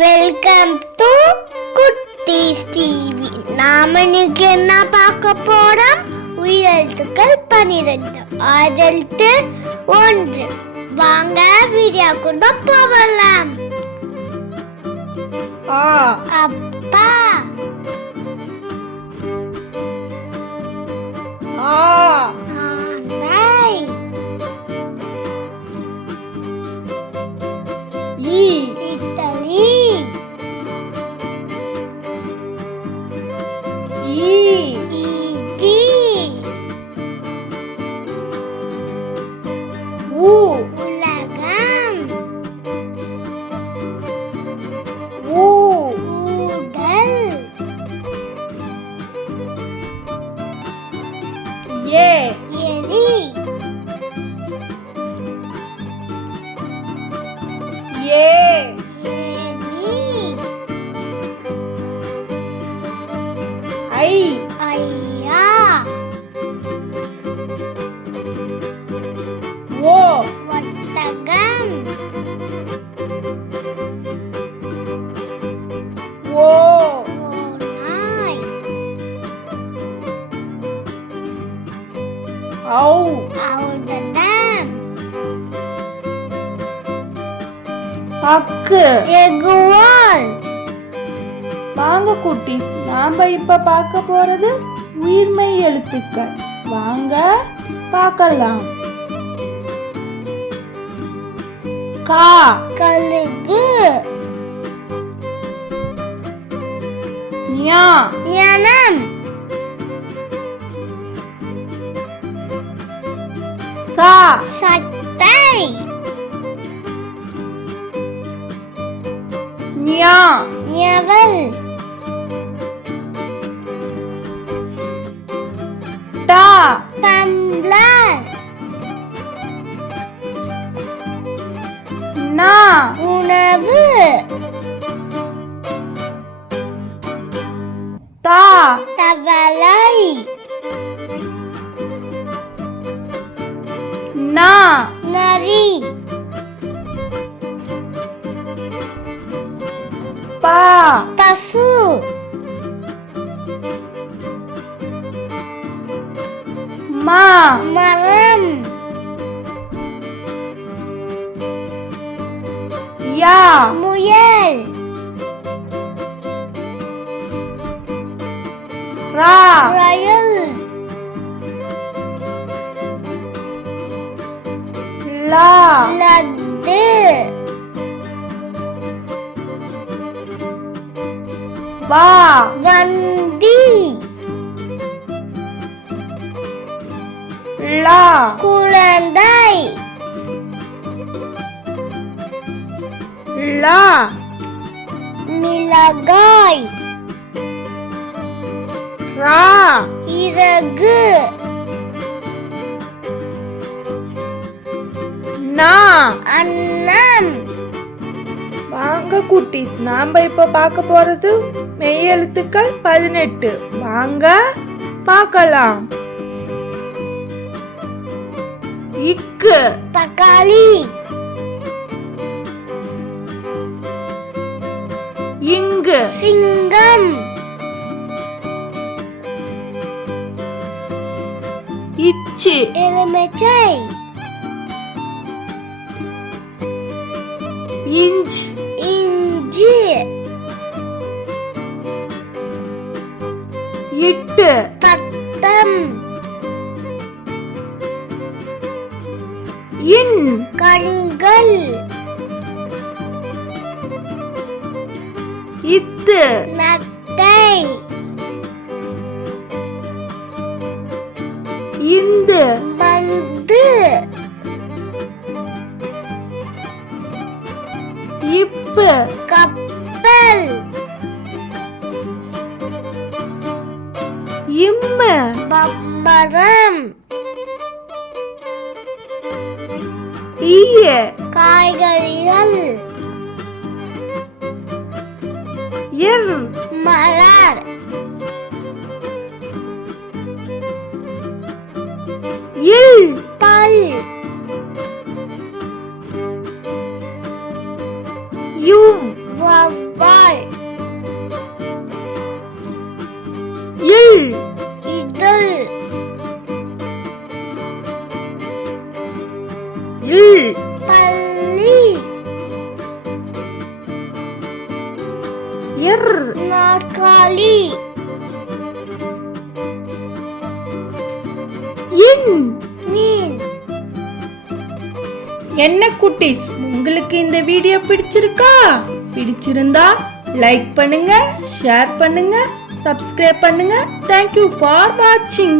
Welcome to குட்டீஸ் TV. நாம இன்னைக்கு என்ன பார்க்க போறோம்? உயிரெழுத்துக்கள் 12 அதெழுத்து 1. வாங்க வீடியோக்குள்ள போகலாம். அப்பா, ஆனை, இட்டலி, ஈட்டி, உலகம், ஊடல், எலி, ஐயா, ஒட்டகம், ஓநாய், அவுதடம், அக்கு. எகுவால். வாங்க குட்டீஸ், நாம இப்ப பார்க்க போறது உயிர்மெய் எழுத்துக்கள். வாங்க பார்க்கலாம். கா, கழுகு, ஞா, ஞானம், சா, சட்டை, ஞா, ஞவல், டா, டம்ளர், நா, உணவு, தா, தவளை, நா, நரி, பா, பசு, மா, மரம், யா, முயல், ரா, ரயில், லா, லட்டு, வா, வண்டி, லா, குழந்தை, லா, மிளகாய், ரா, இறகு, நா. அன்னம். வாங்க குட்டீஸ், நாம இப்ப பார்க்க போறது மெய் எழுத்துக்கள் 18. வாங்க பார்க்கலாம். இக்கு, தக்காளி, இங்கு, சிங்கம், இச்சு, எலுமிச்சை, இஞ்ச், இஞ்சி, இட்டு, பட்டம், இன், கண்கள், இத்து, நத்தை, இந்து, மந்து, இப்பு, கப்பல், இம்மு, பம்பரம், ஈய, காய்கறிகள், இர், மலர், இல், பல், யூ, வௌவால், இல் பள்ளி இர் நாற்காலி இன் மீன் என்ன குட்டீஸ், உங்களுக்கு இந்த வீடியோ பிடிச்சிருக்கா? பிடிச்சிருந்தா லைக் பண்ணுங்க, ஷேர் பண்ணுங்க, சப்ஸ்கிரைப் பண்ணுங்க. Thank you for watching.